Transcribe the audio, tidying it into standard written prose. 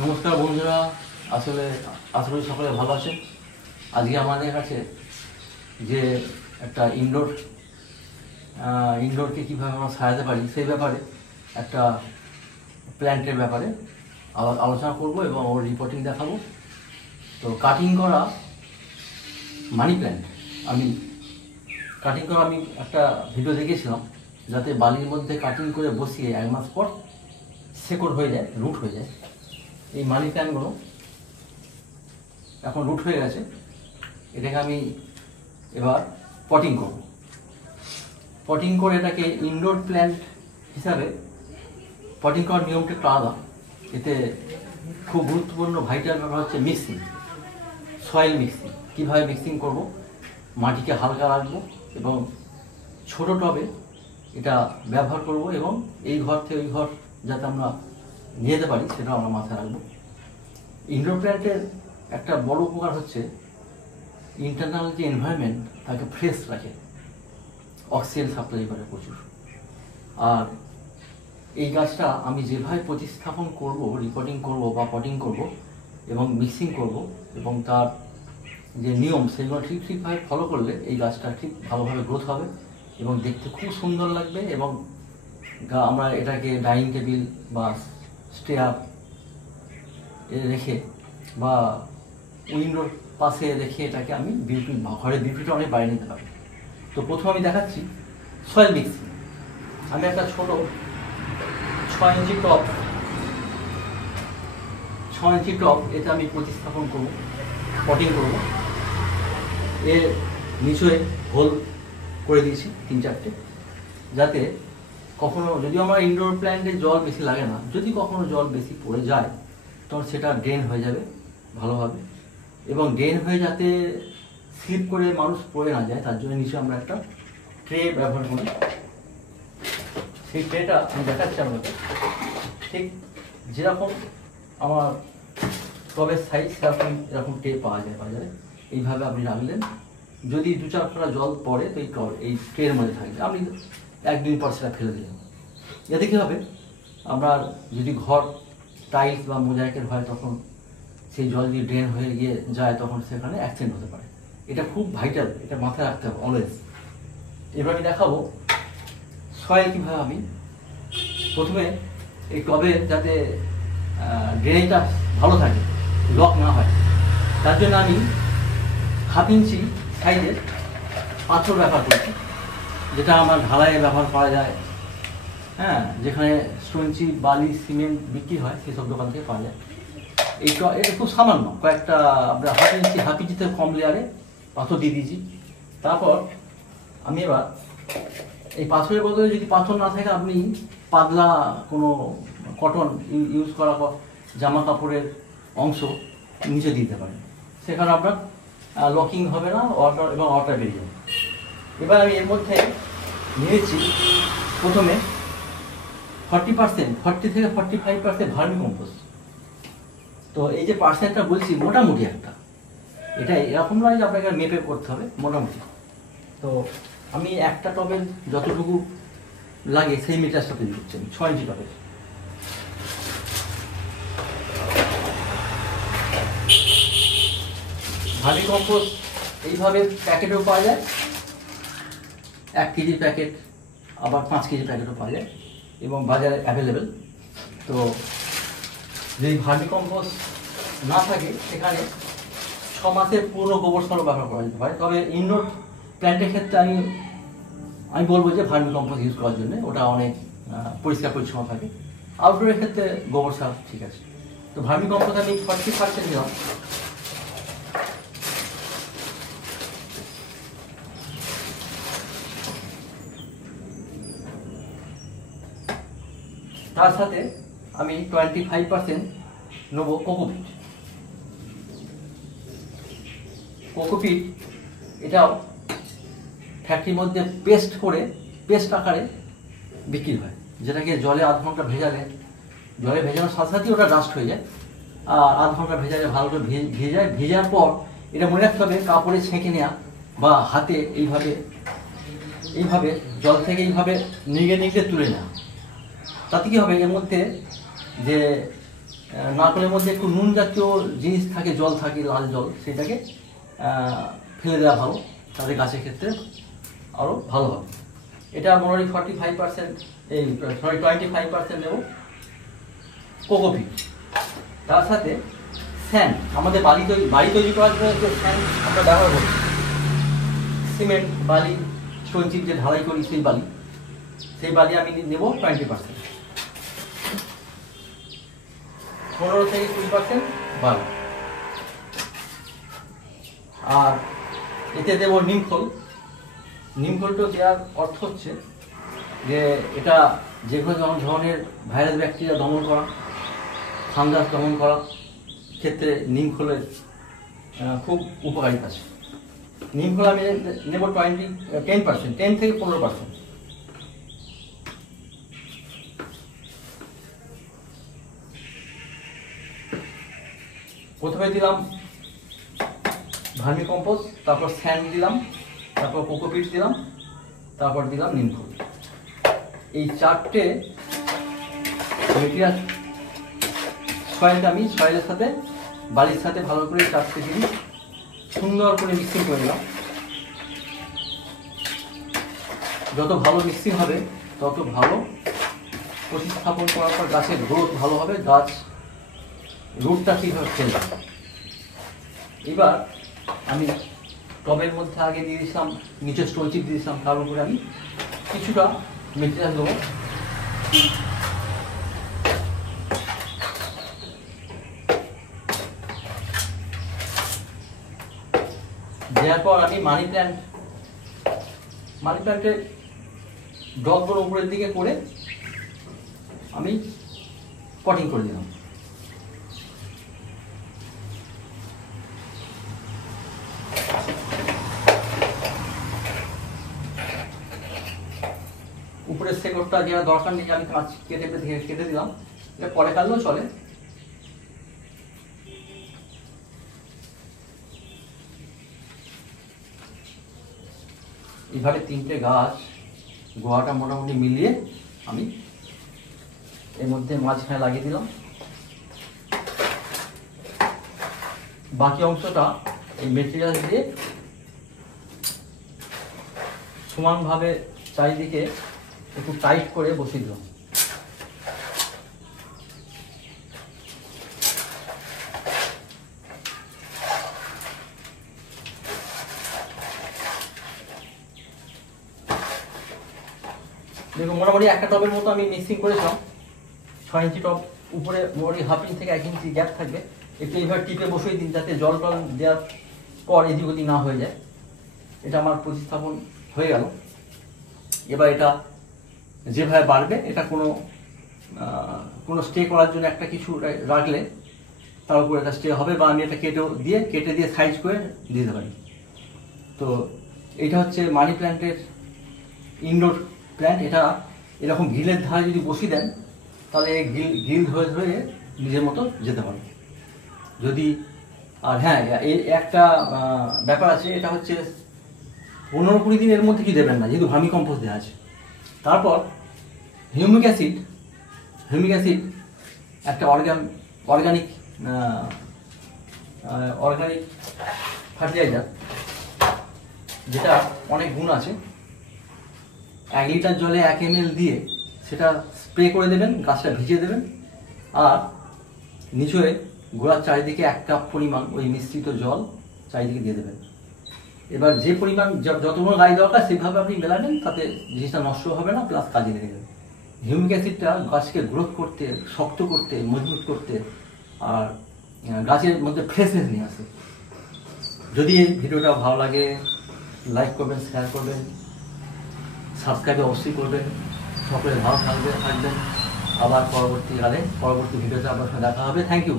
নমস্কার বন্ধুরা, আসলে আসলে সকলে ভালো আছেন। আজকে আমাদের কাছে যে একটা ইনডোরকে কীভাবে আমরা সাজাতে পারি সেই ব্যাপারে একটা প্ল্যান্টের ব্যাপারে আলোচনা করব এবং ওর রিপোর্টিং দেখাবো। তো কাটিং করা মানি প্ল্যান্ট আমি একটা ভিডিও দেখেছিলাম, যাতে বালির মধ্যে কাটিং করে বসিয়ে 1 মাস পর শেকড় হয়ে যায়, রুট হয়ে যায়। এই মানি প্ল্যান্টগুলো এখন রুট হয়ে গেছে, এটাকে আমি এবার পটিং করে এটাকে ইনডোর প্ল্যান্ট হিসাবে পটিং করার নিয়মটা একটু আলাদা। এতে খুব গুরুত্বপূর্ণ ভাইটাল ব্যাপার হচ্ছে মিক্সিং, সয়েল মিক্সিং। কীভাবে মিক্সিং করব, মাটিকে হালকা রাখবো এবং ছোটো টবে এটা ব্যবহার করব এবং এই ঘর থেকে ওই ঘর যাতে আমরা নিয়ে যেতে পারি সেটা আমরা মাথায় রাখবো। ইনডোর প্ল্যান্টের একটা বড় উপকার হচ্ছে ইন্টারনাল যে এনভায়রনমেন্ট তাকে ফ্রেশ রাখে, অক্সিজেন সাপ্লাই করে প্রচুর। আর এই গাছটা আমি যেভাবে প্রতিস্থাপন করব, রিপোর্টিং করব বা পটিং করব এবং মিক্সিং করব এবং তার যে নিয়ম সেগুলো ঠিকভাবে ফলো করলে এই গাছটা ঠিক ভালোভাবে গ্রোথ হবে এবং দেখতে খুব সুন্দর লাগবে। এবং আমরা এটাকে ডাইনিং টেবিল বা স্টেয়ার রেখে বা উইন্ডোর পাশে রেখে এটাকে আমি ঘরের বিউটিটা অনেক বাড়িয়ে নিতে পারি। তো প্রথমে আমি দেখাচ্ছি সয়েল মিক্সিং। আমি একটা ছোট 6 ইঞ্চি টব এতে আমি প্রতিস্থাপন করব, পটিং করব। এর নিচে হোল করে দিয়েছি 3-4টে, যাতে কখনো যদি আমার ইনডোর প্ল্যান্টে জল বেশি লাগে না, যদি কখনো জল বেশি পড়ে যায় তখন সেটা ড্রেন হয়ে যাবে ভালোভাবে। এবং ড্রেন হয়ে যাতে স্লিপ করে মানুষ পড়ে না যায় তার জন্য নিচে আমরা একটা ট্রে ব্যবহার করি। সেই ট্রেটা আমি দেখাচ্ছি আপনাকে, ঠিক যেরকম আমার টবের সাইজ সেরকম এরকম ট্রে পাওয়া যায় বাজারে। এইভাবে আপনি রাখলেন, যদি 2-4 ফোঁটা জল পড়ে তো এই ট্রের মধ্যে থাকবে, আপনি 1-2 দিন পর সেটা ফেলে দিলেন। এতে কী হবে, আপনার যদি ঘর টাইলস বা মোজাইকের হয় তখন সেই জল যদি ড্রেন হয়ে গিয়ে যায় তখন সেখানে অ্যাক্সিডেন্ট হতে পারে। এটা খুব ভাইটাল, এটা মাথায় রাখতে হবে অলওয়েজ। এবার আমি দেখাবো সয়েল কীভাবে আমি প্রথমে এই টবে যাতে ড্রেনেজটা ভালো থাকে, লক না হয়, তার জন্য আমি 1/2 ইঞ্চি সাইজের পাথর ব্যবহার করছি, যেটা আমার ঢালাইয়ে ব্যবহার করা যায়। হ্যাঁ, যেখানে স্টোনচি, বালি, সিমেন্ট বিক্রি হয় সেসব দোকান থেকে পাওয়া যায়। এটা খুব সামান্য কয়েকটা, আমরা 1/2 ইঞ্চি থেকে কম লেয়ারে পাথর দিয়ে দিয়েছি। তারপর আমি এবার এই পাথরের বদলে যদি পাথর না থাকে আপনি পাতলা কোনো কটন ইউজ করা জামা কাপড়ের অংশ নিচে দিতে পারেন, সেখানে আপনার লকিং হবে না, ওয়াটার বেরিয়ে যাবে। এবার আমি এর মধ্যে নিয়েছি প্রথমে 40 থেকে 45% ভার্মি কম্পোস্ট। তো এই যে পার্সেন্টটা বলছি মোটামুটি একটা, এটা এরকম নয় যে আপনাকে মেপে করতে হবে, মোটামুটি। তো আমি একটা টবের যতটুকু লাগে সেই মিটারটা তৈরি করছি আমি 6 ইঞ্চি টবের। ভার্মি কম্পোস্ট এইভাবে প্যাকেটও পাওয়া যায়, 1 কেজি প্যাকেট, আবার 5 কেজি প্যাকেটও পাওয়া যায় এবং বাজারে অ্যাভেলেবেল। তো যদি ভার্মি কম্পোস্ট না থাকে সেখানে 6 মাসের পুরনো গোবর সারও ব্যবহার করা যেতে পারে। তবে ইনডোর প্ল্যান্টের ক্ষেত্রে আমি বলবো যে ভার্মি কম্পোস্ট ইউজ করার জন্য ওটা অনেক পরিষ্কার পরিচ্ছন্ন থাকে। আউটডোরের ক্ষেত্রে গোবর সার ঠিক আছে। তো ভার্মি কম্পোস্ট আমি 40% দিলাম। তার সাথে আমি 25% নেবো কোকোপিট। এটাও ফ্যাক্টরির মধ্যে পেস্ট আকারে বিক্রি হয়, যেটাকে জলে 1/2 ঘন্টা ভেজালে, জলে ভেজানোর সাথে সাথেই ওটা ডাস্ট হয়ে যায়। আর 1/2 ঘন্টা ভেজালে ভালো করে ভেজার পর এটা মনে রাখতে হবে কাপড়ে ছেঁকে নেওয়া বা হাতে এইভাবে জল থেকে এইভাবে নিগড়ে তুলে নেওয়া। তাতে কী হবে, এর মধ্যে যে নারকেলের মধ্যে একটু নুন জাতীয় জিনিস থাকে, জল থাকে, লাল জল, সেটাকে ফেলে দেওয়া ভালো, তাদের গাছের ক্ষেত্রে আরও ভালো হবে। এটা মোটামুটি 45%, এই 25% নেব কোকোপিট। তার সাথে স্যান্ড, আমাদের বাড়ি তৈরি করার জন্য যে স্যান্ড আমরা ব্যবহার করি, সিমেন্ট বালি, সঞ্চিত যে ঢালাই করি সেই বালি আমি নেব 20%, 15 থেকে 20% বালি। আর এতে দেব নিমখোল। নিমখোলটা দেওয়ার অর্থ হচ্ছে যে এটা যে কোনো ধরনের ভাইরাস ব্যাকটেরিয়া দমন করা, ফাঙ্গাস দমন করা ক্ষেত্রে নিমখোলের খুব উপকারিতা আছে। নিমখোল আমি নেব 10%, 10 থেকে 15%। প্রথমে দিলাম ভার্মি কম্পোস্ট, তারপর স্যান্ড দিলাম, তারপর কোকোপিট দিলাম, তারপর দিলাম নিমখোল। এই 4টে মেটেরিয়াল সয়েলটা আমি সয়েলের সাথে বালির সাথে ভালো করে 4টে জিনিস সুন্দর করে মিক্সিং করে দিলাম। যত ভালো মিক্সিং হবে তত ভালো প্রতিস্থাপন করার পর গাছের গ্রোথ ভালো হবে, গাছ রুটটা ঠিকভাবে ফেলবে। এবার আমি টবের মধ্যে আগে দিয়ে দিয়েছিলাম, নিচে স্টোন চিপ দিয়ে দিয়েছিলাম, তার উপরে আমি কিছুটা মেটেরিয়াল দেবো। দেওয়ার পর আমি মানি প্ল্যান্টের ডগগুলো উপরের দিকে করে আমি পটিং করে দিলাম। উপরের শেকড়টা দেওয়ার দরকার নেই, আমি কাঁচ কেটে দিলাম, এটা পরে কাটলেও চলে। এবারে 3টে গাছ গোয়াটা মোটামুটি মিলিয়ে আমি এর মধ্যে মাঝখানে লাগিয়ে দিলাম। বাকি অংশটা এই মেটেরিয়াল দিয়ে সমানভাবে চারিদিকে একটু টাইট করে বসিয়ে দিলাম। দেখুন মোটামুটি একটা টবের মতো আমি মিক্সিং করেছিলাম। 6 ইঞ্চি টব, উপরে মোটামুটি 1/2 ইঞ্চি থেকে 1 ইঞ্চি গ্যাপ থাকবে। একটু এইভাবে টিপে বসিয়ে দিন যাতে জল টল দেওয়ার পর এদিক ওদিক না হয়ে যায়। এটা আমার প্রতিস্থাপন হয়ে গেল। এবার এটা যেভাবে বাড়বে, এটা কোনো স্টে করার জন্য একটা কিছু রাখলে তার উপর একটা স্টে হবে, বা আমি এটা কেটে দিয়ে সাইজ করে দিতে পারি। তো এটা হচ্ছে মানি প্ল্যান্টের ইনডোর প্ল্যান্ট। এটা এরকম গ্রিলের ধারে যদি বসিয়ে দেন তাহলে গ্রিল ধরে ধরে নিজের মতো যেতে পারে। যদি আর হ্যাঁ, এই একটা ব্যাপার আছে, এটা হচ্ছে 15-20 দিনের মধ্যে কি দেবেন না, যেহেতু ভার্মি কম্পোস্ট দেওয়া আছে। তারপর হিউমিক অ্যাসিড একটা অর্গানিক ফার্টিলাইজার, যেটা অনেক গুণ আছে। 1 লিটার জলে 1 ml দিয়ে সেটা স্প্রে করে দেবেন, গাছটা ভিজিয়ে দেবেন, আর নিচে গোড়ার চারিদিকে 1 কাপ পরিমাণ ওই মিশ্রিত জল চারিদিকে দিয়ে দেবেন। এবার যে পরিমাণ যতগুলো গায়ে দরকার সেভাবে আপনি মেলাবেন, তাতে জিনিসটা নষ্ট হবে না, প্লাস কাজে লেগে যাবে। হিউমিক অ্যাসিডটা গাছকে গ্রোথ করতে, শক্ত করতে, মজবুত করতে, আর গাছের মধ্যে ফ্রেশনেস নিয়ে আসে। যদি এই ভিডিওটা ভালো লাগে লাইক করবেন, শেয়ার করবেন, সাবস্ক্রাইব অবশ্যই করবেন। সকলে ভালো থাকবেন। আবার পরবর্তী ভিডিওতে আপনার সাথে দেখা হবে। Thank you.